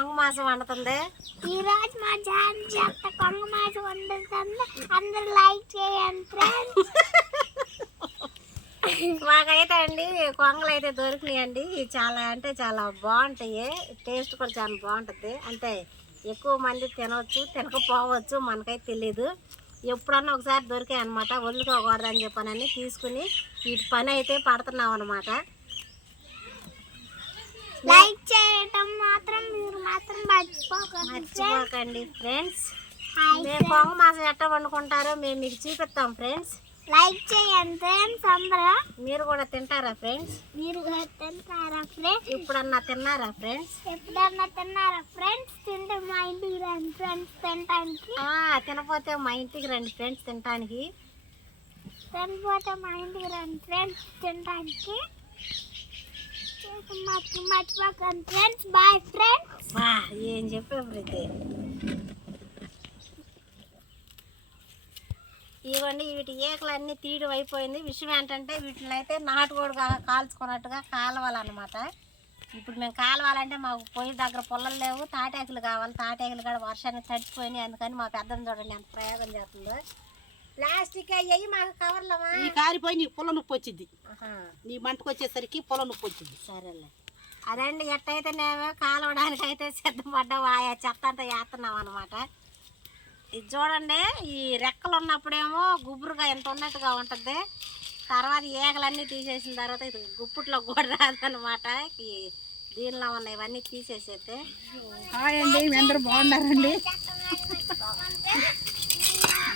కొంగ మాసం వండుతుంది. ఈ రోజు మా జాన్ చేత కొంగ మాసం వండుతుంది. అందరూ లైక్ చేయండి ఫ్రెండ్స్ మాకైతే అండి కొంగలు అయితే దొరికినాయండి. చాలా అంటే చాలా బాగుంటాయి. టేస్ట్ కూడా చాలా బాగుంటుంది. అంటే ఎక్కువ మంది తినవచ్చు తినకపోవచ్చు మనకైతే తెలియదు ఎప్పుడన్నా ఒకసారి దొరికాయి అనమాట వదులుకోకూడదని చెప్పనని తీసుకుని వీటి పని అయితే పడుతున్నాం అనమాట లైక్ చేయటం మాత్రం మీరు మాత్రం మర్చిపోకండి మర్చిపోకండి ఫ్రెండ్స్ మేము కొంగ మాసం ఎట్ట వండుకుంటారో మేము మీకు చూపిస్తాం ఫ్రెండ్స్ లైక్ చేయండి ఫ్రెండ్స్ అందరూ. మీరు కూడా తింటారా ఫ్రెండ్స్ మీరు కూడా తింటారా ఫ్రెండ్స్ ఇప్పుడన్నా తిన్నారా ఫ్రెండ్స్ ఎప్పుడన్నా తిన్నారా ఫ్రెండ్స్ తింటే మా ఇంటికి రండి ఫ్రెండ్స్ తినటానికి. తినపోతే మా ఇంటికి రండి ఫ్రెండ్స్ తినటానికి. తినపోతే మా ఇంటికి రండి ఫ్రెండ్స్ తినటానికి. మర్చిపోకండి ఫ్రెండ్స్ బాయ్ ఫ్రెండ్స్ ఏం చెప్పే ఇవ్వండి వీటి ఏకలన్నీ తీయడం అయిపోయింది. విషయం ఏంటంటే వీటిని అయితే నాటుకోడు కాల్చుకున్నట్టుగా కాలవాలన్నమాట. ఇప్పుడు మేము కాలవాలంటే మాకు పొయ్యి దగ్గర పొల్లలు లేవు తాటాకులు కావాలి. తాటాకులు కూడా వర్షానికి తడిచిపోయినాయి అందుకని మా పెద్దని చూడండి ఎంత ప్రయోగం చేస్తుందో. ప్లాస్టిక్ అయ్యి మాకు కవర్లమా? ఈ కారిపోయి నీకు పొల నొప్పి వచ్చింది. నీ మంటకు వచ్చేసరికి పొల నొప్పి వచ్చింది సరేలే. అదండి ఎట్టయితే నేను కాలవడానికి అయితే సిద్ధపడ్డావు ఆయా చెత్త అంతా వేస్తున్నాం అనమాట ఇది చూడండి ఈ రెక్కలు ఉన్నప్పుడేమో గుబురుగా ఎంత ఉన్నట్టుగా ఉంటుంది. తర్వాత ఏగలన్నీ తీసేసిన తర్వాత ఇది గుప్పుట్లో కూడా రాదనమాట ఈ దీనిలో ఉన్న ఇవన్నీ హాయ్ అండి అందరూ బాగున్నారండి?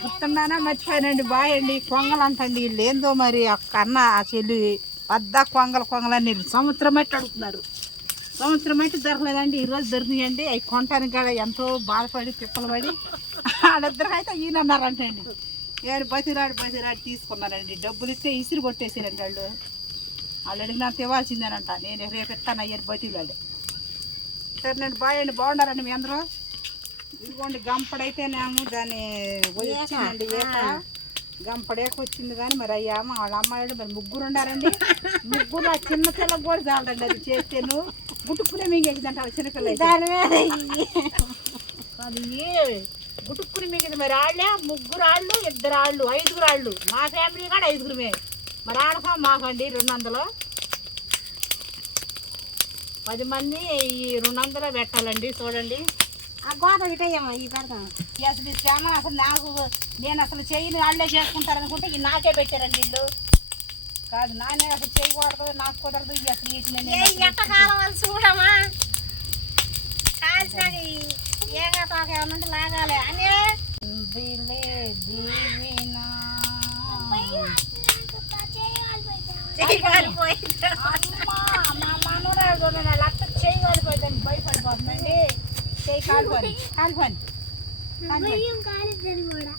గుర్తున్నానా మర్చిపోయానండి బాయ్ అండి కొంగలు అంటండి వీళ్ళు ఏందో మరి అక్క అన్న ఆ చెల్లి పెద్ద కొంగలు కొంగలని సంవత్సరం అయితే అడుగుతున్నారు. సంవత్సరం అయితే దొరకలేదండి ఈరోజు దొరికినాయండి అవి కొనటానికి కూడా ఎంతో బాధపడి పిప్పలు పడి వాళ్ళిద్దరికి అయితే ఈయన అన్నారంటండి. ఏడు బతిరాడు బతిరాడు తీసుకున్నారండి. డబ్బులు ఇస్తే ఇసిరి కొట్టేసారండి వాళ్ళు. వాళ్ళు అడిగినంత ఇవ్వాల్సిందేనంట. నేను రేపు ఇస్తాను అయ్యారు బతిలాడు. సరే నేను బాయ్ అండి బాగున్నారండి మీ అందరూ? ఇదిగోండి గంపడైతేనేమో దాన్ని వచ్చిందండి ఏక. గంపడేక వచ్చింది కానీ మరి అయ్యామ వాళ్ళ అమ్మాయిలు మరి ముగ్గురు ఉండారండి. ముగ్గురు ఆ చిన్న పిల్లకి కూడా చాలండి అది చేస్తేను. గుట్టుకునే మింగేసిందంట ఆ ఇయ్యి. అది గుట్టుకుని మింగింది మరి వాళ్ళే ముగ్గురు ఆళ్ళు ఇద్దరు ఆళ్ళు ఐదుగురు ఆళ్ళు. మా ఫ్యామిలీ కూడా ఐదుగురమే మరి ఆడసా మాకండి రెండు వందలు. పది మంది ఈ రెండు వందలు పెట్టాలండి చూడండి. ఆ గోడ ఇటేయమ్మా ఈ పెడతాం ఈ శ్రమ అసలు నాకు నేను అసలు చెయ్యిని వాళ్ళే చేసుకుంటారు అనుకుంటే ఈ నాకే పెట్టారండి వీళ్ళు. కాదు నానే అసలు చేయకూడదు నాకు కుదరదు ఇది అసలు వీటిని ఎట్ట కాలవాలి చూడమా కాల్చినాక ఏగా తోక ఏమన్నా లాగాలి. అని. అమ్మా, మా అత్త చెయ్యి కాలిపోయిందని భయపడిపోతుందండి భయం కాలేదని కూడా.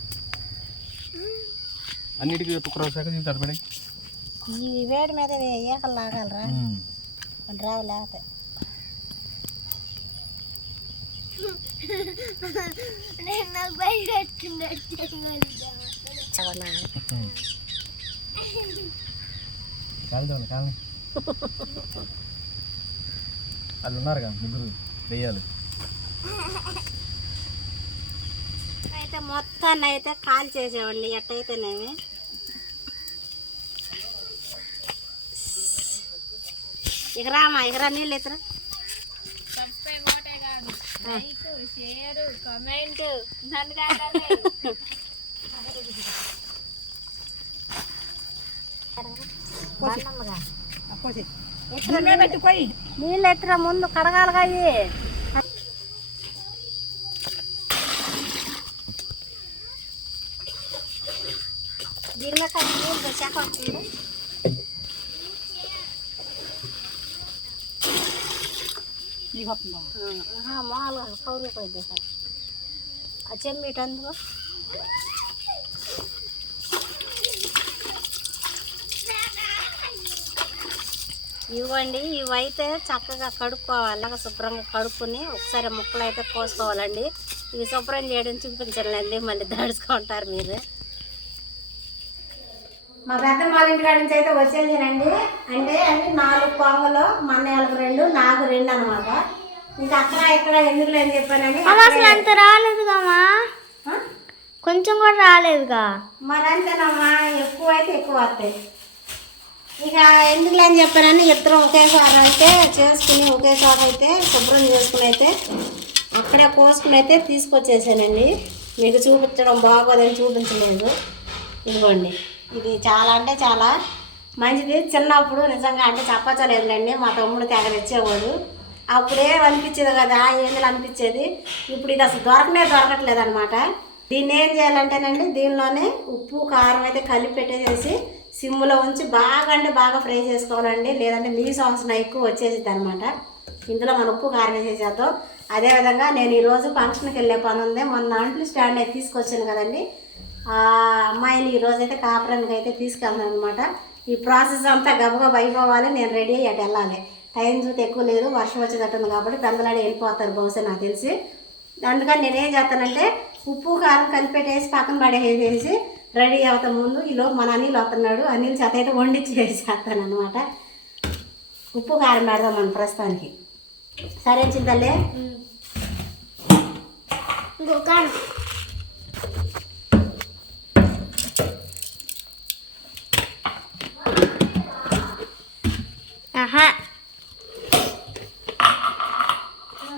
అన్నిటికీ ఒక్క శాఖ తింటారు మేడం ఈ వేడి మీద ఏకలు లాగాలరా? రావు లేకపోతే. చవనా. కాదు ముగ్గురు దెయ్యాలు అయితే మొత్తాన్ని అయితే కాల్ చేసేవాడిని ఎట్టయితేనేమి? ఇక రామా ఇక రా నీళ్ళు కమెంట్ పెట్టుకోయి నీళ్ళు ఎత్తురా ముందు కడగాలిగా ఇవి దీని మీద కాస్త నీళ్ళు చెక్క వస్తుంది నీకు వస్తుందా సార్ ఆ చెమ్మీట అందుకో ఇవ్వండి ఇవైతే చక్కగా కడుక్కోవాలి. అలాగ శుభ్రంగా కడుక్కుని ఒకసారి ముక్కలు అయితే కోసుకోవాలండి. ఇవి శుభ్రం చేయడం చూపించలేండి మళ్ళీ దడుచుకుంటారు మీరు. మా పెద్ద వాళ్ళ ఇంటికాడ నుంచి అయితే వచ్చేసానండి అంటే అన్ని నాలుగు కొంగలు మా అన్నయ్యలకు రెండు నాకు రెండు అనమాట ఇంకా అక్కడ ఇక్కడ ఎందుకు లేని చెప్పానని అమ్మ అసలు అంత రాలేదుగామా? కొంచెం కూడా రాలేదుగా? మరి అంతేనమ్మా ఎక్కువ అయితే ఎక్కువ వస్తాయి. ఇక ఎందుకు అని చెప్పానని ఇద్దరం ఒకేసారి అయితే చేసుకుని ఒకే చోట అయితే శుభ్రం చేసుకుని అయితే అక్కడే కోసుకుని అయితే తీసుకొచ్చేసానండి. మీకు చూపించడం బాగోదని చూపించలేదు. ఇదిగోండి. ఇది చాలా అంటే చాలా మంచిది. చిన్నప్పుడు నిజంగా అంటే చెప్పచ్చలేదులేండి. మా తమ్ముడు తెగ తెచ్చేవాడు. అప్పుడే అనిపించేది కదా ఏందులు అనిపించేది? ఇప్పుడు ఇది అసలు దొరకనే దొరకట్లేదు అనమాట దీన్ని ఏం చేయాలంటేనండి దీనిలోనే ఉప్పు కారం అయితే కలిపి పెట్టేసేసి సిమ్లో ఉంచి బాగా అంటే బాగా ఫ్రై చేసుకోవాలండి. లేదంటే మీ సంవత్సరం ఎక్కువ వచ్చేసిద్ది అనమాట ఇందులో మనం ఉప్పు కారం వేసేసేద్దాం అదేవిధంగా నేను ఈరోజు ఫంక్షన్కి వెళ్ళే పని ఉంది మొన్న అంట్లు స్టాండ్ అయితే తీసుకొచ్చాను కదండి. ఆ అమ్మాయిని ఈరోజైతే కాపురానికి అయితే తీసుకెళ్తాను అనమాట ఈ ప్రాసెస్ అంతా గబగబ అయిపోవాలి నేను రెడీ అయ్యి అటు వెళ్ళాలి. టైం చూస్తే ఎక్కువ లేదు వర్షం వచ్చేటట్టుంది కాబట్టి పెందలాడి వెళ్ళిపోతారు బహుశా నాకు తెలిసి. అందుకని నేనేం చేస్తానంటే ఉప్పు కారం కలిపెట్టేసి పక్కన పడేసేసి రెడీ అవుతాం ముందు ఈలోపు మన అనిల్ వస్తున్నాడు. అనిల్ చేత అయితే వండించి చేస్తాను అనమాట ఉప్పు కారం పెడదాం మన ప్రస్తుతానికి. సరే చింతలే ఇంకొక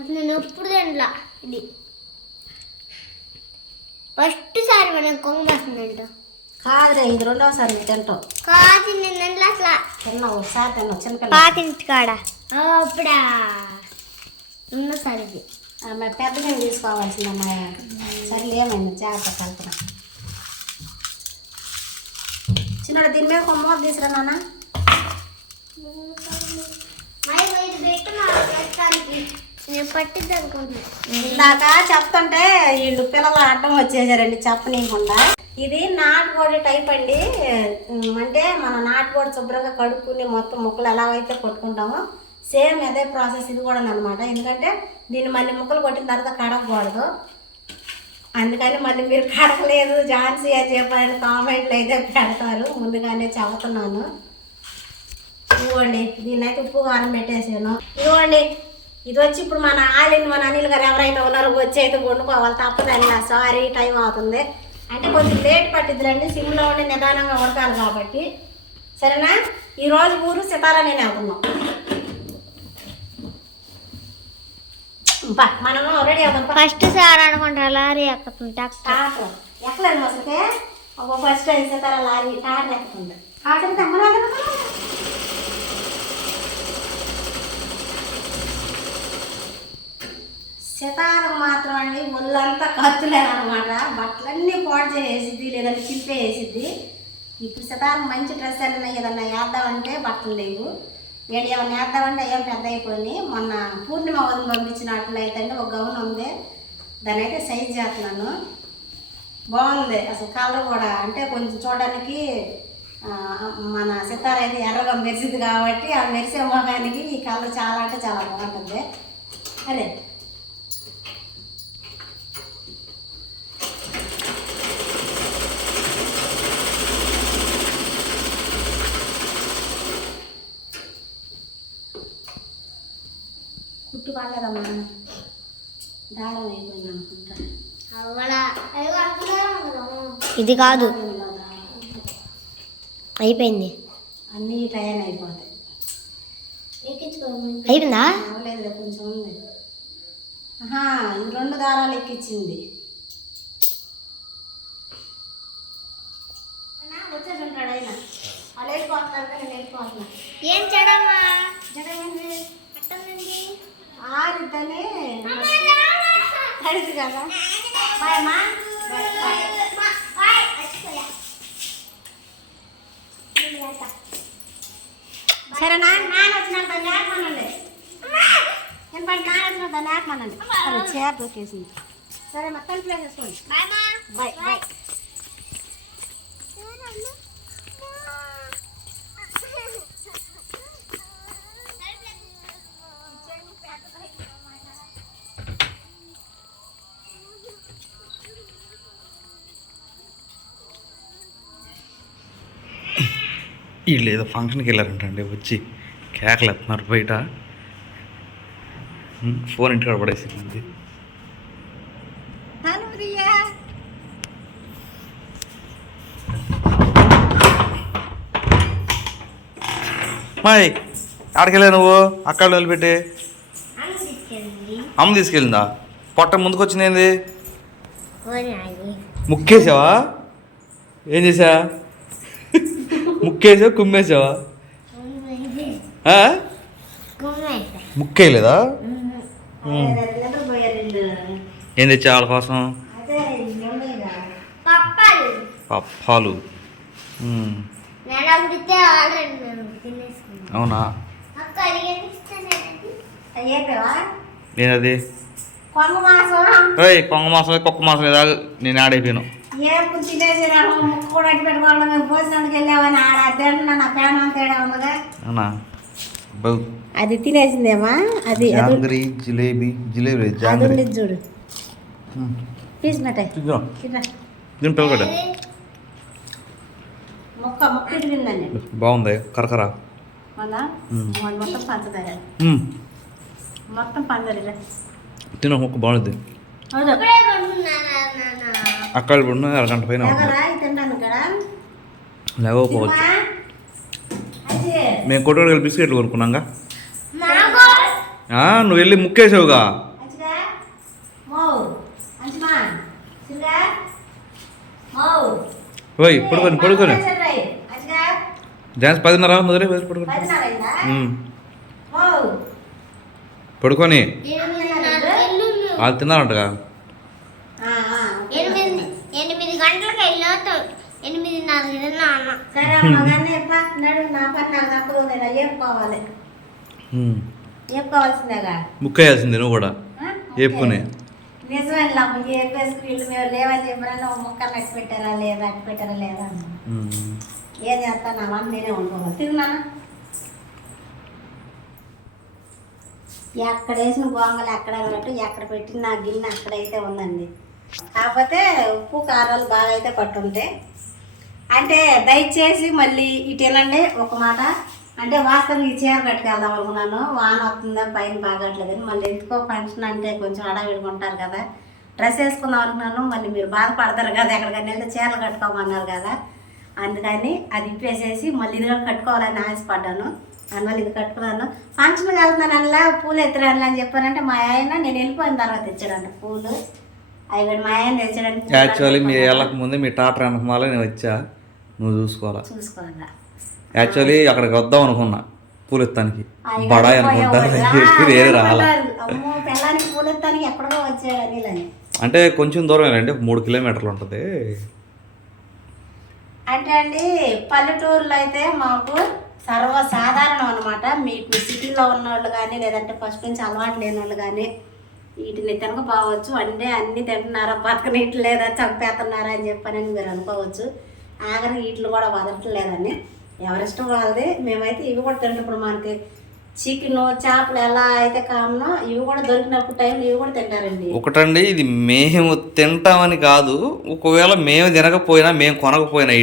నేను ఎప్పుడు తినలా. ఇది. ఫస్ట్ సారి మనం కొంగ వస్తుందంట కాదురే ఇది రెండవసారి నువ్వు తింటావు కాదు నేను తినలా అసలు. తిన్నావు ఒకసారి తిన్నావు చిన్నపిల్ల. పాతింటి కాడ అప్పుడా. రెండోసారి ఇది. ఆమె పెద్ద నేను తీసుకోవాల్సిందమ్మా సరే ఏమైంది? జాగ్రత్త కలుపురా చిన్నడు దీని మీద ఒక మూత తీసురా నాన్న మరి ఇది పెట్టి మా ప్రస్తుతానికి నేను పట్టిద్ది అనుకుంటున్నాను ఇందాక చెప్తుంటే వీళ్ళు పిల్లలు అడ్డం వచ్చేసారండి చెప్పనీయకుండా. ఇది నాటుకోడి టైప్ అండి. అంటే మన నాటుకోడి శుభ్రంగా కడుక్కుని మొత్తం ముక్కలు ఎలా అయితే కొట్టుకుంటామో సేమ్ అదే ప్రాసెస్ ఇది కూడా అనమాట ఎందుకంటే దీన్ని మళ్ళీ ముక్కలు కొట్టిన తర్వాత కడగకూడదు. అందుకని మళ్ళీ మీరు కడగలేదు ఝాన్సీ అని చెప్పని కామెంట్లు అయితే పెడతారు. ముందుగానే చెబుతున్నాను. ఇదిగోండి దీన్నైతే ఉప్పు కారం పెట్టేసాను ఇదిగోండి ఇది వచ్చి ఇప్పుడు మన ఆలిన్ మన అనిల్ గారు ఎవరైతే ఉన్నారో వచ్చి అయితే వండుకోవాలి. తప్పదండి సారీ టైం అవుతుంది. అంటే కొంచెం లేట్ పట్టిద్దిలేండి. సిమ్లో ఉండి నిదానంగా ఉడకాలి కాబట్టి. సరేనా? ఈ రోజు ఊరు సితారా నేను వెళ్తున్నాం. బా మనము రెడీ అవుతాం పా. ఫస్ట్ సార్ అనుకుంటా లారీ ఎక్కుతుంది టాటర్ ఎక్కలేదు అసలుకే ఒక ఫస్ట్ టైం సితారా లారీ టాటర్ ఎక్కుతుంది. టాటర్ సితారం మాత్రం అండి ఒళ్ళంతా అనమాట బట్టలన్నీ పాడు చేసేసిద్ది లేదంటే చింపేసిద్ది ఇప్పుడు సితారం మంచి డ్రెస్ ఏదైనా ఏదన్నా వేద్దామంటే బట్టలు లేవు. నేను ఏమన్నా వేద్దామంటే ఏం పెద్ద అయిపోయి మొన్న పూర్ణిమ వదిలి పంపించినట్లయితే అండి ఒక గౌన్ ఉంది. దాన్ని అయితే సైజ్ చేస్తున్నాను. బాగుంది. అసలు కలర్ కూడా అంటే కొంచెం చూడడానికి మన సితార అయితే ఎర్రగా మెరిసింది కాబట్టి ఆ మెరిసే మొహానికి ఈ కలర్ చాలా అంటే చాలా బాగుంటుంది. అరే కుట్టు పడలేదమ్మా దారం అయిపోయింది అనుకుంటా. ఇది కాదు. అయిపోయింది. అన్నీ టైం అయిపోతాయి. అయిపోయిందా? అవ్వలేదు కొంచెం ఉంది. రెండు దారాలు ఎక్కించింది వచ్చేసి ఉంటాడు ఆయన వాళ్ళు వెళ్ళిపోతున్నారు కానీ నేను వెళ్ళిపోతున్నా ఏం చెడమ్మా జగన్ అట్టండి ఆరిద్దని తడిసి కదా. బాయ్ అమ్మా. సరేనా నాన్న వచ్చినంత నేర్పనండి నేను పడి నాన్న నేర్పనండి సరే చీర దొరికేసింది సరే మా తలుపు వేసేసుకోండి బాయ్ బాయ్. వీళ్ళు ఏదో ఫంక్షన్కి వెళ్ళారంటండి వచ్చి కేకలు ఎత్తున్నారు బయట. ఫోన్ ఇంటికాడ పడేసింది మాయ్ ఆడికెళ్ళా నువ్వు? అక్కడ వదిలిపెట్టి. అమ్మ తీసుకెళ్ళిందా. పొట్ట ముందుకు వచ్చింది ఏంది ముక్కేసావా? ఏం చేసా ముక్కేసావా కుమ్మేసావా? ముక్కేయలేదా? ఏం తెచ్చా వాళ్ళ కోసం పప్పాలు. అవునా? నేనది కొంగ మాసం. రేయ్ కొంగ మాసం కుక్క మాసం లేదా నేను ఆడైపోయాను ఏపు తినేసి ముక్క కూడా అట్టి పెట్టుకోవడం మేము భోజనానికి వెళ్ళామని ఆడ తింటున్నా నా పేమ తేడా ఉందిగా అవునా బౌ అది తినేసిందేమా అది అది జాంగ్రీ జిలేబీ జిలేబీ లేదు, అది జాంగ్రీ ఉంది చూడు ఉమ్. పీసినట్టే చూద్దాం తిన్నా దీని పిల్లగడ మొక్క మొక్క ఇరిగిందండి బాగుంది కరకర మళ్ళా మ్మ్. వాళ్ళు మొత్తం పంచదార ఉమ్. మొత్తం పంచదార తిన ముక్క బాగుంది అక్కడ పడిన అరగంట పైన లేకపోవచ్చు మేము కొట్టుకోగల బిస్కెట్లు కొనుక్కున్నాగా. నువ్వు వెళ్ళి ముక్కేసావుగా. ఓయ్ పడుకొని పడుకొని. డాన్స్ పదిన్నర మొదలై పడుకొని. పడుకొని వాళ్ళు తిన్నారంటగా. ఎనిమిది ఎనిమిది గంటలకు వెళ్ళాను ఎనిమిదిన్నరకి తిన్నాను సరే అమ్మ కానీ ఎప్పా నడు నా పని నాకు చెప్పుకోవాలి. చెప్పుకోవాల్సిందేగా? ముక్కేయాల్సింది నువ్వు కూడా. ఆ? ఏపుకుని నిజమే పేసుకు వీళ్ళు మేము లేవని చెప్పినా ఒక ముక్క పెట్టారా లేదా? పెట్టారా లేదా. ఏం చేస్తాను అవన్నీ నేనే వండుకోవాలి తిన్నానా ఎక్కడ వేసిన గోంగలు ఎక్కడ అన్నట్టు ఎక్కడ పెట్టిన నా గిన్నె అక్కడైతే ఉందండి. కాకపోతే ఉప్పు కారాలు బాగా అయితే పట్టుంటే. అంటే దయచేసి మళ్ళీ ఇటు వినండి ఒక మాట. అంటే వాస్తవం ఈ చీర కట్టుకెళ్దాం అనుకున్నాను. వాన వస్తుందా పైన బాగట్లేదని. మళ్ళీ ఎందుకో ఫంక్షన్ అంటే కొంచెం అడవిడుకుంటారు కదా. డ్రెస్ వేసుకుందాం అనుకున్నాను. మళ్ళీ మీరు బాధపడతారు కదా ఎక్కడికైనా వెళ్తే చీరలు కట్టుకోమన్నారు కదా. అందుకని అది ఇప్పేసేసి మళ్ళీ ఇది కూడా కట్టుకోవాలని ఆశపడ్డాను. అందువల్ల ఇది కట్టుకున్నాను ఫంక్షన్కి వెళ్తున్నాను అలా పూలు ఎత్తురాను అని చెప్పానంటే మా ఆయన నేను వెళ్ళిపోయిన తర్వాత తెచ్చాడంట పూలు. అవి మా ఆయన తెచ్చాడంటే యాక్చువల్లీ మీరు వెళ్ళక ముందే మీ టాటర్ అనుకున్నాలో నేను వచ్చా. నువ్వు చూసుకోవాలా? చూసుకోవాలా? యాక్చువల్లీ అక్కడికి వద్దాం అనుకున్నా పూలెత్తానికి బడాయి అనుకుంటా అంటే కొంచెం దూరం అండి మూడు కిలోమీటర్లు ఉంటుంది. అంటే అండి పల్లెటూరులో అయితే మాకు సర్వసాధారణం అనమాట మీకు సిటీలో ఉన్నవాళ్ళు కానీ లేదంటే ఫస్ట్ నుంచి అలవాటు లేని వాళ్ళు కానీ వీటిని తినకపోవచ్చు అంటే అన్ని తింటున్నారా బతకనీటి లేదా చంపేస్తున్నారా అని చెప్పని మీరు అనుకోవచ్చు. ఆఖరి వీటిని కూడా వదలట్లేదని. ఎవరిష్టం వాళ్ళది. మేమైతే ఇవి కూడా తింటున్నప్పుడు మనకి చికెన్ చేపలు ఎలా అయితే కామనో ఇవి కూడా దొరికినప్పుడు టైం ఇవి కూడా తింటారండి. ఒకటండి ఇది మేము తింటామని కాదు ఒకవేళ మేము తినకపోయినా మేము కొనకపోయినా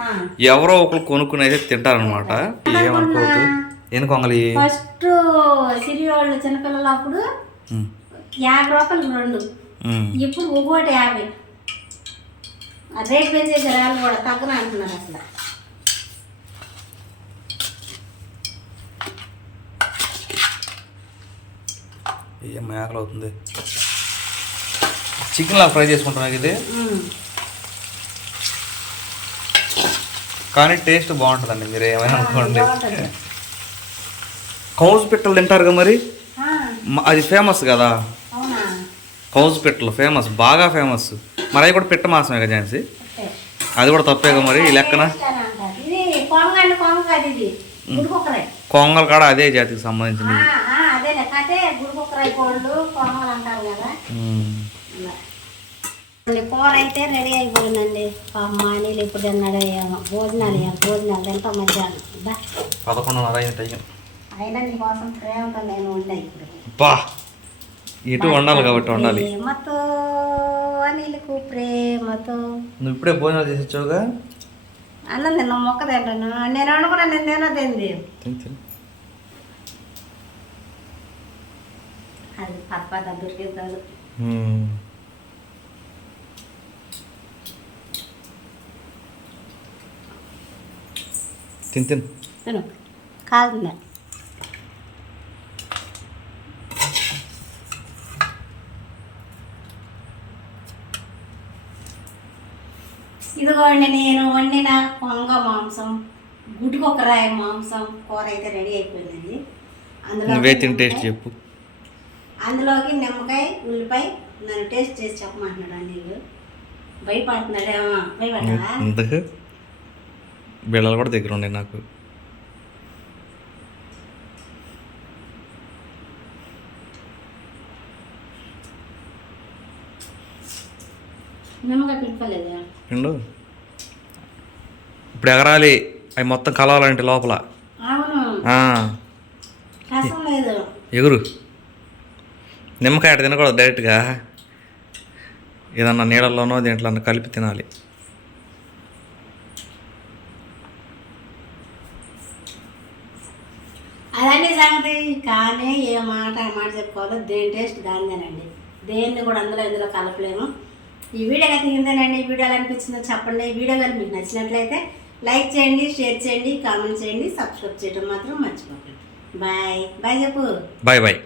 ఆ. ఎవరో ఒకరు కొనుక్కుని అయితే తింటారనమాట ఏమనుకోవద్దు. ఏం కొంగలి ఫస్ట్ సిరి వాళ్ళు చిన్నపిల్లలు అప్పుడు యాభై రూపాయలు రెండు. ఇప్పుడు ఒక్కోటి యాభై. రేట్ పెంచేసారు వాళ్ళు కూడా తగ్గన అంటున్నారు అసలు. ఏం మేకలు అవుతుంది? చికెన్ లా ఫ్రై చేసుకుంటున్నా ఇది. కానీ టేస్ట్ బాగుంటుందండి మీరు ఏమైనా అనుకోండి. కౌజ్ పిట్టలు తింటారుగా మరి? అది ఫేమస్ కదా? కౌజ్ పిట్టలు ఫేమస్ బాగా ఫేమస్ మరి అవి కూడా పిట్ట మాసమే కదా ఝాన్సీ. అది కూడా తప్పేగా మరి ఈ లెక్కన? కొంగ కాదు ఇది. గుడికొక్కరే కొంగల్ కాడ అదే జాతికి సంబంధించినవి అదే లెక్కతే కోళ్ళు అంటారు కదా. కూర అయితే రెడీ అయిపోయిందండి. అమ్మ నీళ్ళు ఇప్పుడు తిన్నాడు భోజనాలు భోజనాలు తింటాం మధ్యాహ్నం. పదకొండున్నర అయినా నీకోసం ప్రేమతో నేను ఉండే ఇప్పుడు. బా. ఇటు వండాలి కాబట్టి వండాలి. ప్రేమతో అనిలకు ప్రేమతో. నువ్వు ఇప్పుడే భోజనాలు చేసి వచ్చావుగా? అన్నం తిన్నా మొక్క తింటాను నేను అనుకున్నా నేను తినదేంది తిను తిను అది పత్త దొరికేది కాదు. తిను తిను. తిను. కాదుందా ఇదిగోండి నేను వండిన కొంగ మాంసం గుడ్డుకొకరాయ మాంసం కూర అయితే రెడీ అయిపోయింది అందులో నువ్వే తిని టేస్ట్ చెప్పు. అందులోకి నిమ్మకాయ ఉల్లిపాయ నన్ను టేస్ట్ చేసి చెప్పమంటున్నాడు నీళ్ళు. భయపడుతున్నాడేమో భయపడ్డా ఎందుకు? బిళ్ళలు కూడా దగ్గర ఉండే నాకు. నిమ్మకాయ పిలుపలేదా ఇప్పుడు ఎగరాలి. అవి మొత్తం కలవాలంటే లోపల. అవును. ఆ, రసం లేదు. ఎగురు. నిమ్మకాయ తినకూడదు డైరెక్ట్గా. ఏదన్నా నీళ్ళల్లోనో దీంట్లో కలిపి తినాలి. అదండి సంగతి కానీ ఏ మాట ఆ మాట చెప్పుకోవాలో దేని టేస్ట్ దానిదేనండి. దేన్ని కూడా అందులో ఇందులో కలపలేము. ఈ వీడియో అయితే ఈ వీడియో ఎలా అనిపించిందో చెప్పండి. ఈ వీడియో కానీ మీకు నచ్చినట్లయితే లైక్ చేయండి షేర్ చేయండి కామెంట్ చేయండి సబ్స్క్రైబ్ చేయడం మాత్రం మర్చిపోకండి. బాయ్. బాయ్ చెప్పు. Bye bye.